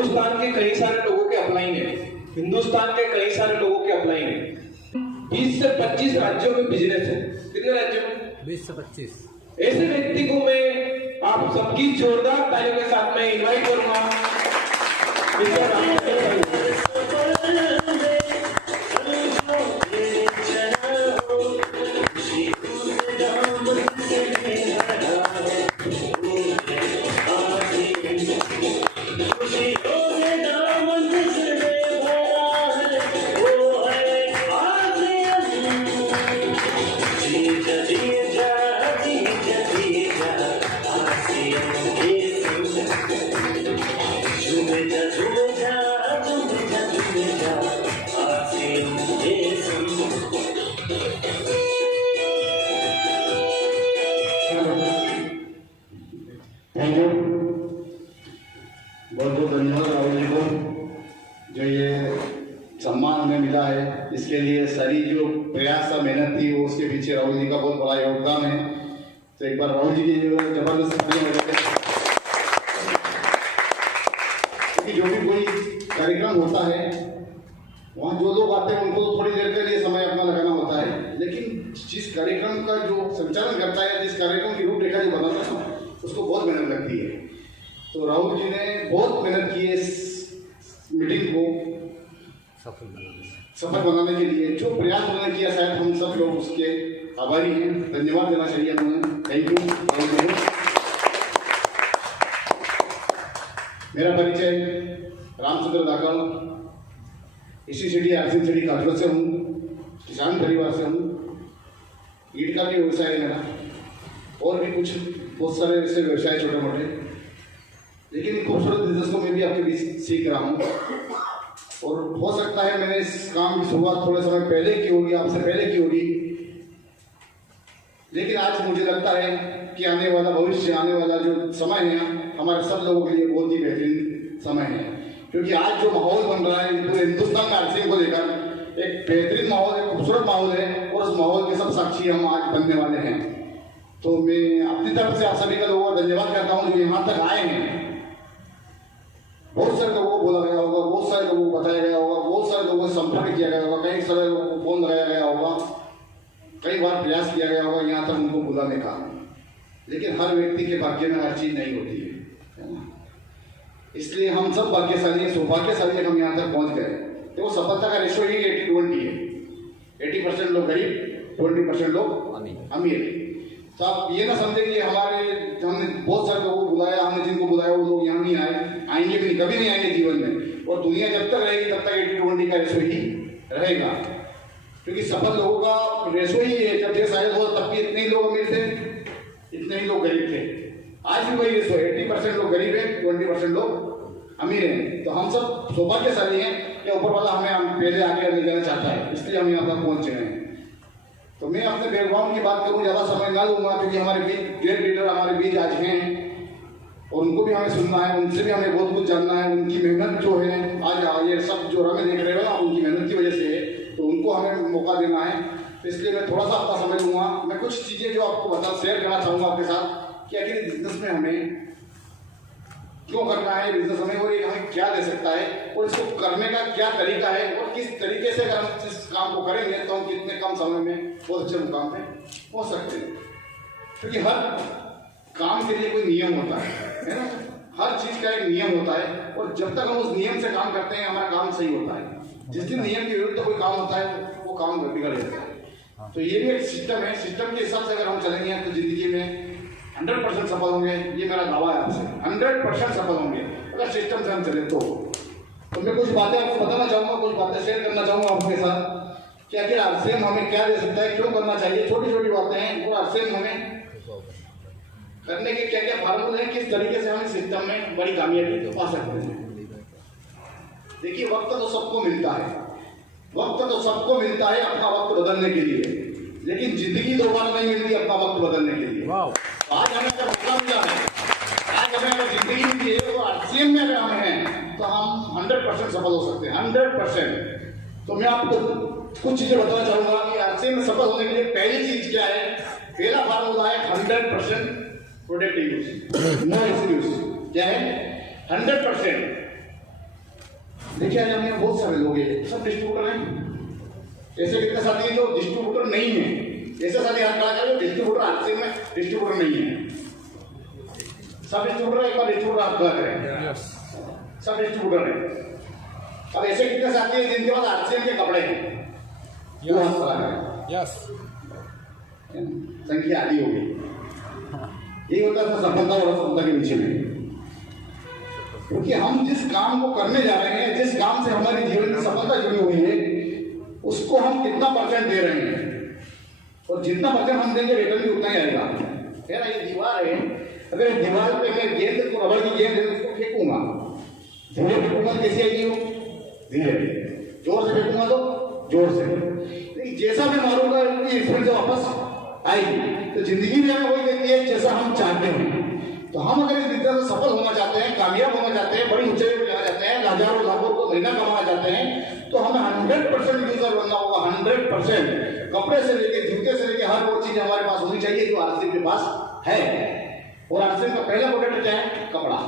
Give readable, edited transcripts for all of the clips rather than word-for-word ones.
हिंदुस्तान के कई सारे लोगों के अपलाइन है, हिंदुस्तान के कई सारे लोगों के अपलाइन है। 20 से 25 राज्यों में बिजनेस है। कितने राज्यों में? 20 से 25। ऐसे व्यक्ति को मैं आप सबकी जोरदार तालियों के साथ में इनवाइट करूंगा। थैंक यू, बहुत बहुत धन्यवाद राहुल जी को जो ये सम्मान हमें मिला है। इसके लिए सारी जो प्रयास था, मेहनत थी, वो उसके पीछे राहुल जी का बहुत बड़ा योगदान है। तो एक बार राहुल जी की जबरदस्त तालियां बजाते हैं। क्योंकि जो भी कोई कार्यक्रम होता है वहाँ जो लोग आते हैं उनको तो थोड़ी देर के लिए समय अपना लगाना होता है, लेकिन जिस कार्यक्रम का जो संचालन करता है, जिस कार्यक्रम की रूपरेखा जो बनाता है ना, उसको बहुत मेहनत लगती है। तो राहुल जी ने बहुत मेहनत की है इस मीटिंग को सफल बनाने के लिए। जो प्रयास उन्होंने किया, शायद हम सब लोग उसके आभारी हैं, धन्यवाद देना चाहिए उन्हें। Thank you Rahul ji. मेरा परिचय रामचंद्र दाकल, इसी सिटी आरसी सिटी काठगढ़ से हूँ, किसान परिवार से हूँ। ईट का भी व्यवसाय है मेरा, और भी कुछ बहुत सारे ऐसे व्यवसाय छोटे मोटे, लेकिन खूबसूरत बिजनेस को मैं भी आपके बीच सीख रहा हूँ। और हो सकता है मैंने इस काम की शुरुआत थोड़े समय पहले की होगी, आपसे पहले की होगी, लेकिन आज मुझे लगता है कि आने वाला भविष्य, आने वाला जो समय है हमारे सब लोगों के लिए बहुत ही बेहतरीन समय है। क्योंकि आज जो माहौल बन रहा है पूरे हिंदुस्तान में आरसीएम को लेकर, एक बेहतरीन माहौल है, खूबसूरत माहौल है, और उस माहौल के सब साक्षी हम आज बनने वाले हैं। तो मैं अपनी तरफ से आप सभी का लोगों का धन्यवाद करता हूँ जो यहाँ तक आए हैं। बहुत सारे लोगों को बोला गया होगा, बहुत सारे लोगों को बताया गया होगा, बहुत सारे लोगों से संपर्क किया गया होगा, कई सारे लोगों को फोन लगाया गया होगा, कई बार प्रयास किया गया होगा यहाँ तक उनको बुलाने का, लेकिन हर व्यक्ति के भाग्य में हर चीज नहीं होती है ना। इसलिए हम सब भाग्यशाली हैं, सौभाग्यशाली है हम यहाँ तक पहुँच गए। तो वो सफलता का रेशो ही 80-20 है। 80% लोग गरीब, 20% लोग अमीर। तो आप ये ना समझे कि हमने बहुत सारे लोगों को बुलाया, हमने जिनको बुलाया वो लोग यहाँ नहीं आए, आएंगे भी नहीं, कभी नहीं आएंगे जीवन में। और दुनिया जब तक रहेगी तब तक 80-20 का रेशो ही रहेगा। क्योंकि सफल लोगों का रेशो ही है, जब देश आजाद हुआ तब भी इतने ही लोग अमीर थे, इतने ही लोग गरीब थे। आज भी वही रेशो है, 80% लोग गरीब है, 20% लोग अमीर हैं। तो हम सब सौभाग्यशाली हैं कि ऊपर वाला हमें पहले आगे ले जाना चाहता है, इसलिए हम यहाँ तक पहुँचे हैं। तो मैं अपने बैकग्राउंड की बात करूँ, ज़्यादा समय ना लूँगा, क्योंकि हमारे बीच ग्रेट लीडर हमारे बीच आज हैं और उनको भी हमें सुनना है, उनसे भी हमें बहुत कुछ जानना है। उनकी मेहनत जो है आज ये सब जो हमें देख रहे हो ना, उनकी मेहनत की वजह से है, तो उनको हमें मौका देना है। तो इसलिए मैं थोड़ा सा आपका समय लूँगा। मैं कुछ चीज़ें जो आपको शेयर करना चाहूँगा आपके साथ कि आखिर बिजनेस में हमें क्यों करना है, बिजनेस हमें क्या दे सकता है, और इसको करने का क्या तरीका है, और किस तरीके से अगर हम इस काम को करेंगे तो हम कितने कम समय में बहुत अच्छे मुकाम पे पहुंच सकते हैं। क्योंकि हर काम के लिए कोई नियम होता है ना, हर चीज का एक नियम होता है, और जब तक हम उस नियम से काम करते हैं हमारा काम सही होता है। जिस दिन नियम के विरुद्ध कोई काम होता है वो काम बिगड़ जाता है। तो ये भी एक सिस्टम है, सिस्टम के हिसाब से अगर हम चलेंगे तो जिंदगी में 100% सफल होंगे। ये मेरा दावा है आपसे, 100% सफल होंगे अगर सिस्टम से हम चले तो मैं कुछ बातें आपको बताना चाहूँगा, कुछ बातें शेयर करना चाहूँगा आपके साथ कि आखिर आरसीएम हमें क्या दे सकता है, क्यों करना चाहिए। छोटी छोटी बातें हैं, और आरसीएम हमें करने के क्या क्या फार्मूले हैं, किस तरीके से हम इस सिस्टम में बड़ी कामयाबी पा सकते हैं। देखिए, वक्त तो सबको मिलता है, वक्त तो सबको मिलता है अपना वक्त बदलने के लिए, लेकिन जिंदगी दोबारा नहीं मिलती अपना वक्त बदलने के लिए। आज हमें अगर मौका मिला है, आज हमें अगर जिंदगी मिली है, तो आरसीएम में अगर हम हैं तो हम 100% सफल हो सकते हैं, 100%। तो मैं आपको कुछ चीजें बताना चाहूंगा कि आरसीएम में सफल होने के लिए पहली चीज क्या है। पहला फार्मूला है 100% प्रोडक्टिव यूज, नो यूज। क्या है 100%? देखिए आज हमने बहुत सारे लोग हैं, सब डिस्ट्रीब्यूटर हैं। ऐसे कितने साथी हैं जो डिस्ट्रीब्यूटर नहीं है, ऐसे साथी हाथ खड़ा करें जो डिस्ट्रीब्यूटर आज में डिस्ट्रीब्यूटर नहीं है। सब डिस्ट्रीब्यूटर एक बार डिस्ट्रीब्यूटर हाथ खड़ा करें, सब डिस्ट्रीब्यूटर है। अब ऐसे कितने साथी हैं जिनके पास आरसीएम के कपड़े हैं, वो हाथ खड़ा करें। यस, संख्या आधी होगी। यही होता था सफलता और असफलता के पीछे में, क्योंकि हम जिस काम को करने जा रहे हैं, जिस काम से हमारे जीवन की सफलता जुड़ी हुई है, उसको हम कितना परसेंट दे रहे हैं, और जितना परसेंट हम देंगे रिटर्न भी उतना ही आएगा। है ना, ये दीवार है, अगर इस दीवार पे मैं गेंद को, रबड़ की गेंद है, उसको फेंकूंगा, धीरे फेंकूंगा कैसे आएगी वो? धीरे। जोर से फेंकूंगा तो जोर से, लेकिन जैसा मैं मारूंगा स्पीड से वापस आएगी। तो जिंदगी में हमें वही देती है जैसा हम चाहते हैं। तो हम अगर इस विद्या से सफल होना चाहते हैं, कामयाब होना चाहते हैं, बड़ी ऊंचाई पर जाना चाहते हैं, हजारों लाखों को महीना कमाना चाहते हैं, तो हमें 100% यूजर बनना होगा। 100% कपड़े से लेके जूते से लेके हर वो चीज हमारे पास होनी चाहिए जो आरसीएम के पास है। और आरसीएम का पहला प्रोडक्ट क्या है? कपड़ा।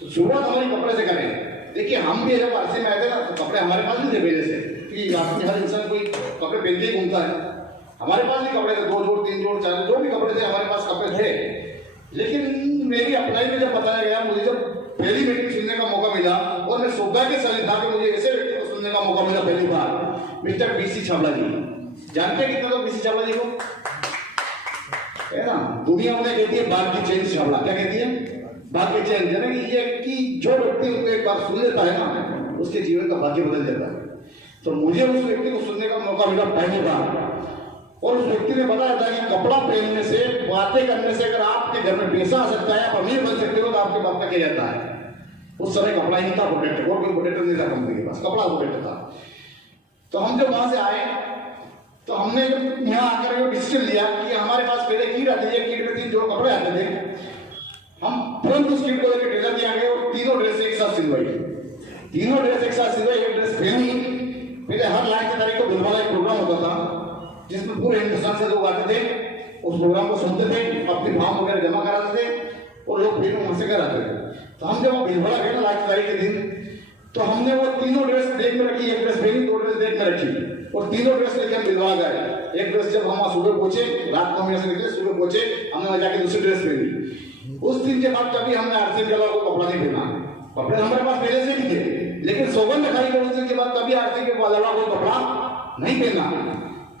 तो शुरुआत हमारी कपड़े से करें। देखिए हम भी जब आरसीएम में आए थे ना, तो कपड़े हमारे पास नहीं थे पहले से, क्योंकि रात में हर इंसान कोई कपड़े पहन के ही घूमता है। हमारे पास भी कपड़े थे, 2 जोड़ 3 जोड़ 4 जो भी कपड़े थे हमारे पास कपड़े थे। लेकिन मेरी अप्लाई में जब बताया गया, मुझे जब पहली मीटिंग सुनने का मौका मिला, और मैं सौभाग्यशाली था कि मुझे ऐसे व्यक्ति को सुनने का मौका मिला पहली बार, मिस्टर बीसी छाबड़ा जी। जानते हैं कितना लोग बीसी छाबड़ा जी को? है ना, दुनिया उन्हें कहती है बाघ की चेन छाबड़ा। क्या कहती है? बाघ की चेन। यानी कि ये कि जो व्यक्ति उनको एक बार सुन लेता है ना, उसके जीवन का भाग्य बदल जाता है। तो मुझे उस व्यक्ति को सुनने का मौका मिला पहली बार, और उस व्यक्ति ने बताया था कि कपड़ा पहनने से, बातें करने से अगर आपके घर में पैसा आ सकता है, आप अमीर बन सकते हो, तो आपके बाप का क्या जाता है? उस समय कपड़ा ही था प्रोटेक्टर, और कोई प्रोटेक्टर नहीं था कंपनी के पास, कपड़ा प्रोटेक्टर था। तो हम जब वहां से आए, तो हमने यहाँ आकर डिसीजन लिया कि हमारे पास पहले किट आती है, किट में 3 जोड़ कपड़े आते थे। हम तुरंत उस किट को लेकर टेलर दिया गया और तीनों ड्रेस एक साथ सिलवाई। तीनों ड्रेस एक साथ सिलवाई, एक ड्रेस पहनी। पहले हर लाइन की तारीख को भिलवाड़ा एक प्रोग्राम होता था, जिसमें पूरे हिंदुस्तान से लोग आते थे, उस प्रोग्राम को सुनते थे, अपने फॉर्म वगैरह जमा कराते थे, और लोग फिर वहां से घर आते थे। तो हम जब वो भिलवाड़ा गए ना लास्ट तारीख के दिन, तो हमने वो तीनों ड्रेस देख में रखी, एक ड्रेस पहनी, 2 ड्रेस देख में रखी, और तीनों ड्रेस लेकर भिलवाड़ा गए। एक ड्रेस जब हम सुबह पहुंचे, रात को हम यहाँ से निकले, सुबह पहुंचे, हमने वहां जाके दूसरी ड्रेस पहनी। उस दिन के बाद कभी हमने आरसीएम के को कपड़ा नहीं पहना। कपड़े हमारे पास पहले से भी थे, लेकिन सौगंध खाई के उस दिन के बाद कभी आरसीएम के को कपड़ा नहीं पहना।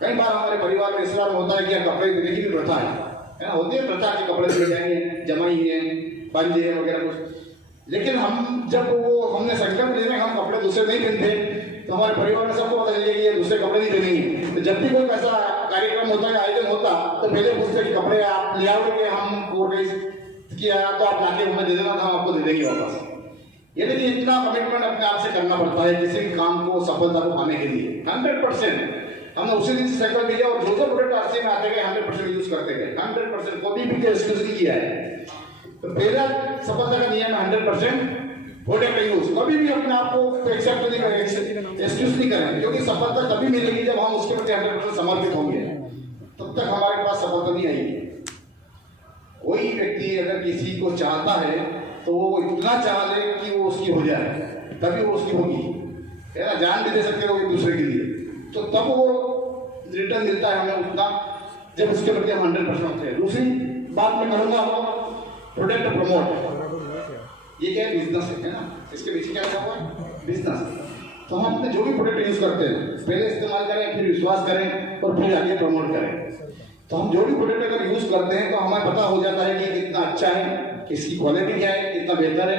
कई बार हमारे परिवार में इस्लाम होता है कि कपड़े देने की भी प्रथा है ना, होती है प्रथा के कपड़े दिए जाएंगे, जमाई है, पंजे है वगैरह कुछ। लेकिन हम जब वो हमने संकल्प लेने हम कपड़े दूसरे नहीं पहनते, तो हमारे परिवार में सबको पता चलिए कि ये दूसरे कपड़े नहीं पहनेंगे। तो जब भी कोई ऐसा कार्यक्रम होता है, आयोजन होता, तो पहले पूछते कि कपड़े आप ले आओगे, हम ऑर्गेनाइज किया तो आप लाके हमें दे देना, हम आपको दे देंगे वापस। ये देखिए इतना कमिटमेंट अपने आप से करना पड़ता है किसी भी काम को, सफलता को पाने के लिए। 100% हमने उसी दिन से संकल्प लिया, और जो प्रोडक्ट आरसीएम में आते गए 100% यूज करते गए। 100% कोई भी एक्सक्यूज नहीं किया है। तो पहला सफलता का नियम है 100% प्रोडक्ट यूज। कभी भी अपने आप को एक्सेप्ट नहीं करें, एक्सक्यूज नहीं करें, क्योंकि सफलता तभी मिलेगी जब हम उसके प्रति 100% समर्पित होंगे। तब तक हमारे पास सफलता नहीं आएगी। कोई व्यक्ति अगर किसी को चाहता है, तो वो इतना चाह ले कि वो उसकी हो जाए, तभी वो उसकी होगी। है ना, जान भी दे सकते हो एक दूसरे के लिए, तो तब वो रिटर्न मिलता है हमें उतना, जब उसके प्रति हम 100% होते हैं। दूसरी बात मैं करूंगा, प्रोडक्ट प्रमोट। ये क्या है? बिजनेस है ना, इसके पीछे क्या लगा हुआ है? बिजनेस। तो हम अपने जो भी प्रोडक्ट यूज करते हैं, पहले इस्तेमाल करें, फिर विश्वास करें, और फिर आगे प्रमोट करें। तो हम जो भी प्रोडक्ट अगर यूज करते हैं, तो हमें पता हो जाता है कि कितना अच्छा है, इसकी क्वालिटी क्या है, कितना बेहतर है।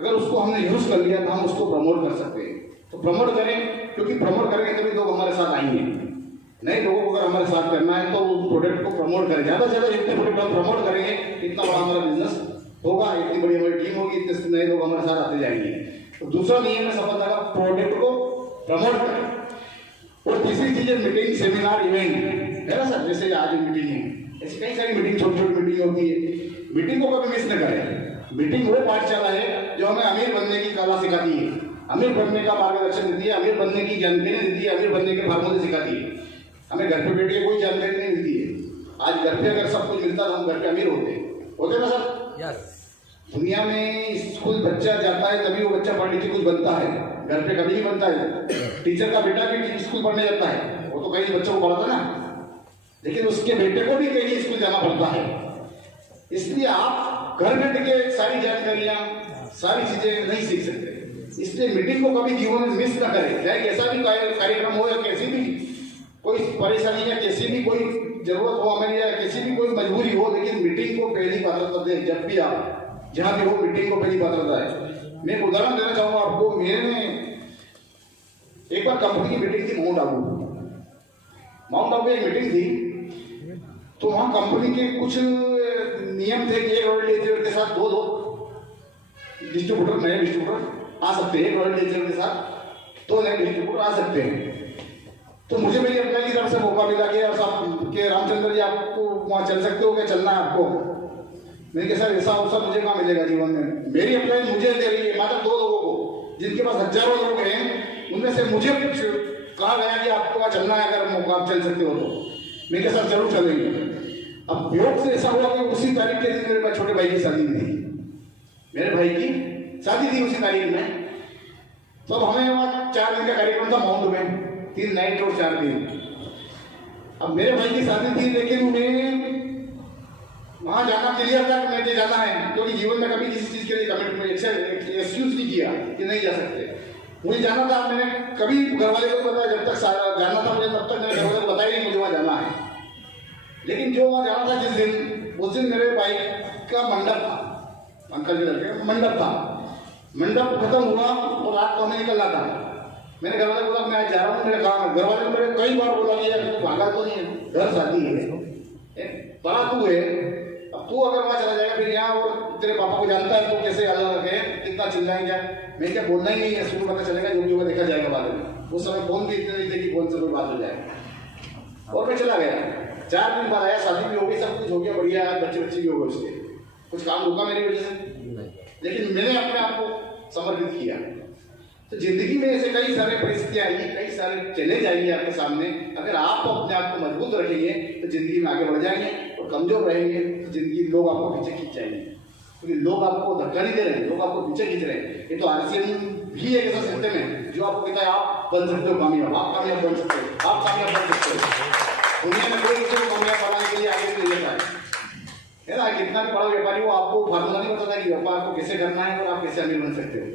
अगर उसको हमने यूज कर लिया, तो हम उसको प्रमोट कर सकते हैं। तो प्रमोट करें, क्योंकि प्रमोट करेंगे तभी लोग हमारे साथ आएंगे। नए लोगों को अगर हमारे साथ करना है, तो उस प्रोडक्ट को प्रमोट करें। ज्यादा से ज्यादा जितने प्रोडक्ट हम प्रमोट करेंगे, इतना बड़ा हमारा बिजनेस होगा, इतनी बड़ी हमारी टीम होगी, इतने नए लोग हमारे साथ आते जाएंगे। तो दूसरा नियम है सफलता का, प्रोडक्ट को प्रमोट करें। और तीसरी चीज है मीटिंग, सेमिनार, इवेंट, है ना सर। जैसे आज मीटिंग है, ऐसी कई सारी मीटिंग, छोटी छोटी मीटिंग होती है। मीटिंग को कभी मिस न करें। मीटिंग वो पाठशाला है जो हमें अमीर बनने की कला सिखाती है, अमीर बनने का मार्गदर्शन देती है, अमीर बनने की जानकारी देती है, अमीर बनने के फार्मूले सिखाती है। हमें घर पे बैठ के कोई जानकारी नहीं मिलती है। आज घर पे अगर सब कुछ मिलता तो हम घर पे अमीर होते ना सर। यस। दुनिया में स्कूल बच्चा जाता है तभी वो बच्चा पढ़ लिख के कुछ बनता है, घर पे कभी नहीं बनता है। टीचर का बेटा भी स्कूल पढ़ने जाता है, वो तो कहीं बच्चों को पढ़ाता ना, लेकिन उसके बेटे को भी कहीं स्कूल जाना पड़ता है। इसलिए आप घर बैठ के सारी जानकारियां, सारी चीजें नहीं सीख सकते। इसलिए मीटिंग को कभी जीवन में मिस ना करें, चाहे कैसा भी कार्यक्रम हो या कैसी भी कोई परेशानी या कैसी भी कोई जरूरत हो हमारी या किसी भी कोई मजबूरी हो, लेकिन मीटिंग को पहली पात्रता दें। जब भी आप जहां भी हो, मीटिंग को पहली पात्रता है। मैं एक उदाहरण देना चाहूंगा आपको। मेरे एक बार कंपनी की मीटिंग थी माउंट आबू एक मीटिंग थी, तो वहां कंपनी के कुछ नियम थे कि एक रॉयल लेजर के साथ दो डिस्ट्रीब्यूटर, नए डिस्ट्रीब्यूटर आ सकते हैं। एक रॉयल लेजर के साथ दो नए डिस्ट्रीब्यूटर आ सकते हैं। तो मुझे मेरी एम्प्लॉय की तरफ से मौका मिला कि यार साहब के रामचंद्र जी आपको वहाँ चल सकते हो, क्या चलना है आपको? मैंने कहा सर ऐसा अवसर मुझे कहाँ मिलेगा जीवन में। मेरी एम्प्लॉय मुझे दे रही है, मात्र 2 लोगों को, जिनके पास हजारों लोग हैं, उनमें से मुझे कहा गया कि आपको वहाँ चलना है, अगर मौका आप चल सकते हो तो। मैंने कहा सर जरूर चलेंगे। अब योग से ऐसा हुआ कि उसी तारीख के दिन मेरे छोटे भाई की शादी थी, मेरे भाई की शादी थी उसी तारीख में। तो हमें वहाँ 4 दिन का कार्यक्रम था माउंट में, 3 नाइट और 4 दिन। अब मेरे भाई की शादी थी, लेकिन मैं वहां जाना क्लियर था कि मुझे जाना है, क्योंकि जीवन में कभी किसी चीज के लिए कमिटमेंट एक्सक्यूज नहीं किया कि नहीं जा सकते। मुझे जाना था। मैंने कभी घर वाले को बताया, जब तक जाना था मुझे तब तक मैंने घर वाले को बताया नहीं मुझे वहां जाना है। लेकिन जो वहां जाना था जिस दिन, उस दिन मेरे भाई का मंडप था, अंकल के लड़के का मंडप था। मंडप खत्म हुआ और रात को हमें निकलना था। मैंने घर वाले को बोला मैं आज जा रहा हूँ, मेरा काम है। घर वाले ने मेरे कई बार बोला कि यार भागा तो नहीं है, घर शादी है, बड़ा तू है, अब तू अगर वहां चला जाएगा फिर यहाँ, और तेरे पापा को जानता है तो कैसे अलग रखे, कितना चिल्लाएंगे। मैं क्या बोलना ही नहीं है, शुरू पता चलेगा, जो भी होगा देखा जाएगा बाद में। उस समय फोन भी इतने नहीं थे कि फोन से कोई बात हो जाए। और मैं चला गया। 4 दिन बाद आया, शादी भी हो गई, सब कुछ हो गया बढ़िया, बच्चे भी हो गए उसके। कुछ काम रुका मेरी वजह से, लेकिन मैंने अपने आप को समर्पित किया। तो जिंदगी में ऐसे कई सारे परिस्थितियां आएंगी, कई सारे चैलेंज आएंगे आपके सामने। अगर आप अपने आप को मजबूत रखेंगे तो जिंदगी में आगे बढ़ जाएंगे, और कमजोर रहेंगे तो जिंदगी लोग आपको पीछे खींच जाएंगे, क्योंकि लोग आपको धक्का नहीं दे रहे हैं, लोग आपको पीछे खींच रहे हैं। ये तो RCM भी एक ऐसा सिस्टम है जो आपको कहता है आप बन सकते हो कामयाब, आप कामयाब बन सकते हो, आप कामयाब बन सकते हो। दुनिया में कोई किसी को कामयाब बनाने के लिए आगे नहीं लेता है ना। कितना भी बड़ा व्यापारी वो आपको फार्मूला नहीं बताता कि व्यापार को कैसे करना है और आप कैसे अमीर बन सकते हो।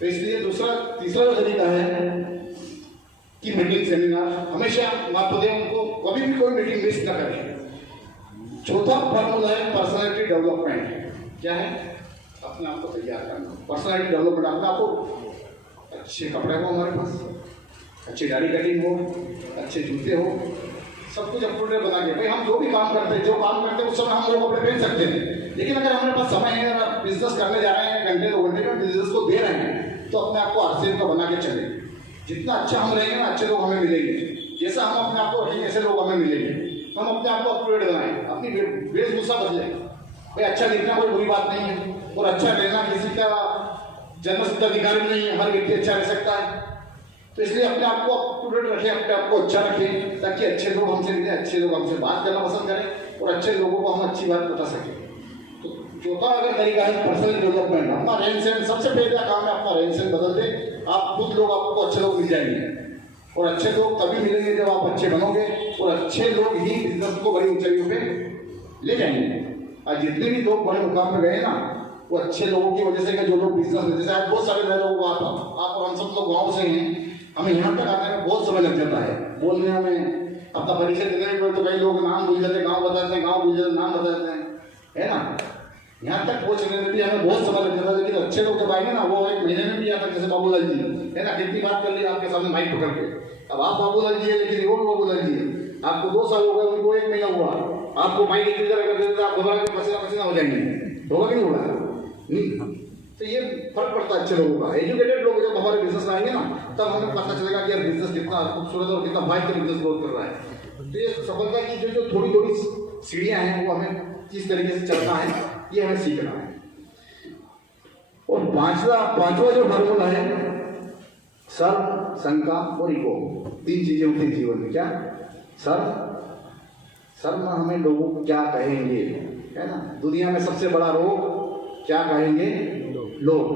तो इसलिए तीसरा जो तरीका है कि मीटिंग सेमिनार हमेशा महत्व दें उनको, कभी भी कोई मीटिंग मिस ना करें। चौथा फॉर्मूला है पर्सनालिटी डेवलपमेंट। क्या है? अपने आप को तैयार करना। पर्सनालिटी डेवलपमेंट, अपने आप को अच्छे कपड़े हो, हमारे पास अच्छी दाढ़ी कटिंग हो, अच्छे जूते हो, सब कुछ अपने बना के। भाई हम जो भी काम करते हैं उस समय हम लोग कपड़े पहन सकते हैं, लेकिन अगर हमारे पास समय है और बिजनेस करने जा रहे हैं, घंटे 2 घंटे में बिजनेस को दे रहे हैं, तो अपने आप को RCM का बना के चले। जितना अच्छा हम रहेंगे ना, अच्छे लोग हमें मिलेंगे। जैसा हम अपने आप को रखेंगे ऐसे लोग हमें मिलेंगे। तो हम अपने आप को अपग्रेड बनाएं, अपनी वेशभूषा बदले। भाई अच्छा दिखना कोई बुरी बात नहीं है, और अच्छा रहना किसी का जन्मसिद्ध अधिकार नहीं है, हर व्यक्ति अच्छा रह सकता है। तो इसलिए अपने आप को अपग्रेड रखें, अपने आप को अच्छा रखें, ताकि अच्छे लोग हमसे मिलें, अच्छे लोग हमसे बात करना पसंद करें, और अच्छे लोगों को हम अच्छी बात बता सकें। तो चौथा अगर तरीका है पर्सनल डेवलपमेंट। अपना रहन सहन, सबसे पहला काम है अपना रहन सहन बदल दे। आप खुद लोग, आपको अच्छे लोग मिल जाएंगे, और अच्छे लोग तभी मिलेंगे जब आप अच्छे बनोगे, और अच्छे लोग ही बिजनेस को बड़ी ऊंचाइयों पे ले जाएंगे। आज जितने भी लोग बड़े मुकाम पे गए ना, वो अच्छे लोगों की वजह से, जो लोग बिजनेस में, जैसे आज बहुत सारे लोगों को आप और हम सब लोग गाँव से हैं, हमें यहाँ तक आने में बहुत समय लग जाता है। बोलने में अपना परिचय देने में तो कई लोग नाम भूल जाते हैं, गाँव बताते हैं, गाँव भूल जाते हैं, नाम बताते हैं, है ना। यहाँ तक पहुँचने में भी हमें बहुत समय लग जाता है। लेकिन अच्छे लोग जब आएंगे ना, वो 1 महीने में भी आता है। जैसे बाबूलाल जी है ना, कितनी बात कर ली आपके सामने माइक पकड़ के। अब आप बाबूलाल जी है, लेकिन वो भी बाबूलाल जी है। आपको 2 साल हो गए, उनको 1 महीना हुआ, आपको माइक इतनी तरह कर देते आप घबरा के पसीना हो जाएंगे, होगा कि नहीं होगा? तो ये फर्क पड़ता है अच्छे लोगों का। एजुकेटेड लोग जब हमारे बिजनेस में आएंगे ना, तब हमें पता चलेगा कि यार बिजनेस कितना खूबसूरत और कितना भाई का बिजनेस ग्रोथ कर रहा है। तो ये सफलता की जो थोड़ी सीढ़ियां हैं, वो हमें किस तरीके से चलना है, ये हमें सीखना है। और पांचवा जो फॉर्मूला है, सर्व, शंका और ईगो। 3 चीजें होती हैं जीवन में। क्या? सर्व में हमें लोगों को क्या कहेंगे, है ना। दुनिया में सबसे बड़ा रोग क्या कहेंगे लोग।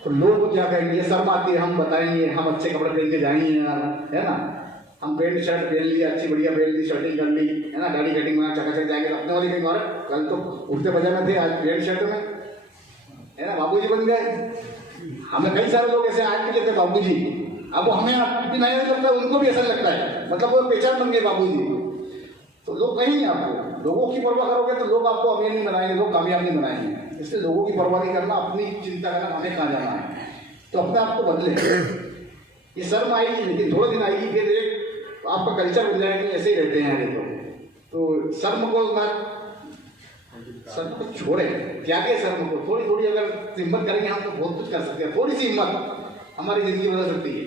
तो लोग क्या कहेंगे, शर्म आती है, हम बताएंगे, हम अच्छे कपड़े पहन के जाएंगे यार, है ना, हम पैंट शर्ट पहन लिया, अच्छी बढ़िया पहन ली, शर्टिंग कर ली, है ना, दाढ़ी कटिंग में चकाचक जाएंगे, अपने वाली कहीं और कल तो उठते पजामे थे, आज पैंट शर्ट में, है ना, बाबूजी बन गए। हमें कई सारे लोग ऐसे आज भी कहते हैं बाबूजी, अब हमें इतनी मेहनत लगता है, उनको भी ऐसा लगता है, मतलब वो पहचान बन गए बाबूजी। तो लोग कहेंगे आपको, लोगों की परवाह करोगे तो लोग आपको अमीर नहीं बनाएंगे, लोग कामयाब नहीं बनाएंगे। इसलिए लोगों की परवाह नहीं करना, अपनी चिंता करना, हमें कहाँ जाना है, तो अपने आप को बदले। ये शर्म आएगी, लेकिन थोड़े दिन आएगी, फिर एक आपका कल्चर बन जाएगा कि ऐसे ही रहते हैं तो शर्म को शर्म को छोड़े, त्यागे शर्म को। थोड़ी थोड़ी अगर हिम्मत करेंगे हम तो बहुत कुछ कर सकते हैं। थोड़ी सी हिम्मत हमारी जिंदगी बदल सकती है।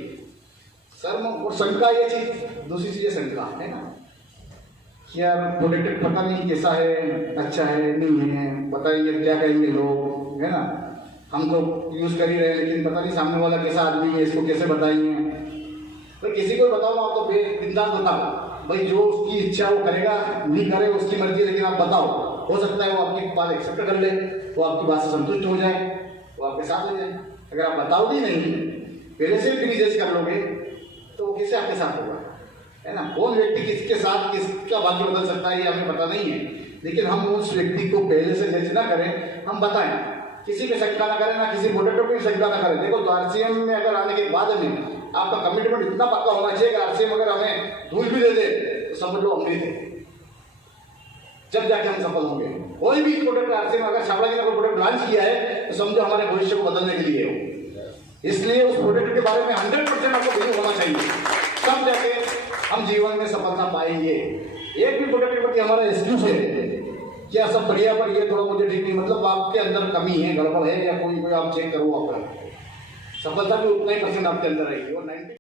शर्म और शंका ये चीज, दूसरी चीज है शंका, है ना, कि यार प्रोडक्ट पता नहीं कैसा है, अच्छा है नहीं है, बताइए क्या कहेंगे लोग, है ना, हम तो यूज कर ही रहे हैं, लेकिन पता नहीं सामने वाला कैसा आदमी है, इसको कैसे बताएंगे। तो किसी को बताओ आप तो बिंदास बताओ भाई, जो उसकी इच्छा वो करेगा, नहीं करे उसकी मर्जी, लेकिन आप बताओ, हो सकता है वो आपकी बात एक्सेप्ट कर ले, वो आपकी बात से संतुष्ट हो जाए, वो आपके साथ ले जाए। अगर आप बताओगे नहीं, पहले से भी जज कर लोगे, तो वो किससे आपके साथ होगा, है ना। कौन व्यक्ति किसके साथ किसका भाग्य बदल सकता है ये हमें पता नहीं है, लेकिन हम उस व्यक्ति को पहले से जज ना करें, हम बताएं, किसी पे शंका ना करें, ना किसी मोटेटो पे शंका ना करें। देखो तो आरसीएम में अगर आने के बाद में आपका कमिटमेंट इतना पक्का होना चाहिए कि आरसीएम अगर हमें धूल भी दे दे तो समझ लो अमृत है, जब जाके हम सफल होंगे। कोई भी प्रोडक्ट आरसीएम अगर छावड़ा जी ने कोई प्रोडक्ट लॉन्च किया है तो समझो हमारे भविष्य को बदलने के लिए हो। इसलिए उस प्रोडक्ट के बारे में 100% आपको बिलीव होना चाहिए, तब जाके हम जीवन में सफलता पाएंगे। एक भी प्रोडक्ट के प्रति हमारा एक्सक्यूज है क्या सब बढ़िया, पर ये थोड़ा मुझे ठीक नहीं, मतलब आपके अंदर कमी है, गड़बड़ है, या कोई आप चेक करो, आप सफलता भी उतना ही % आपके अंदर रहेगी। और 90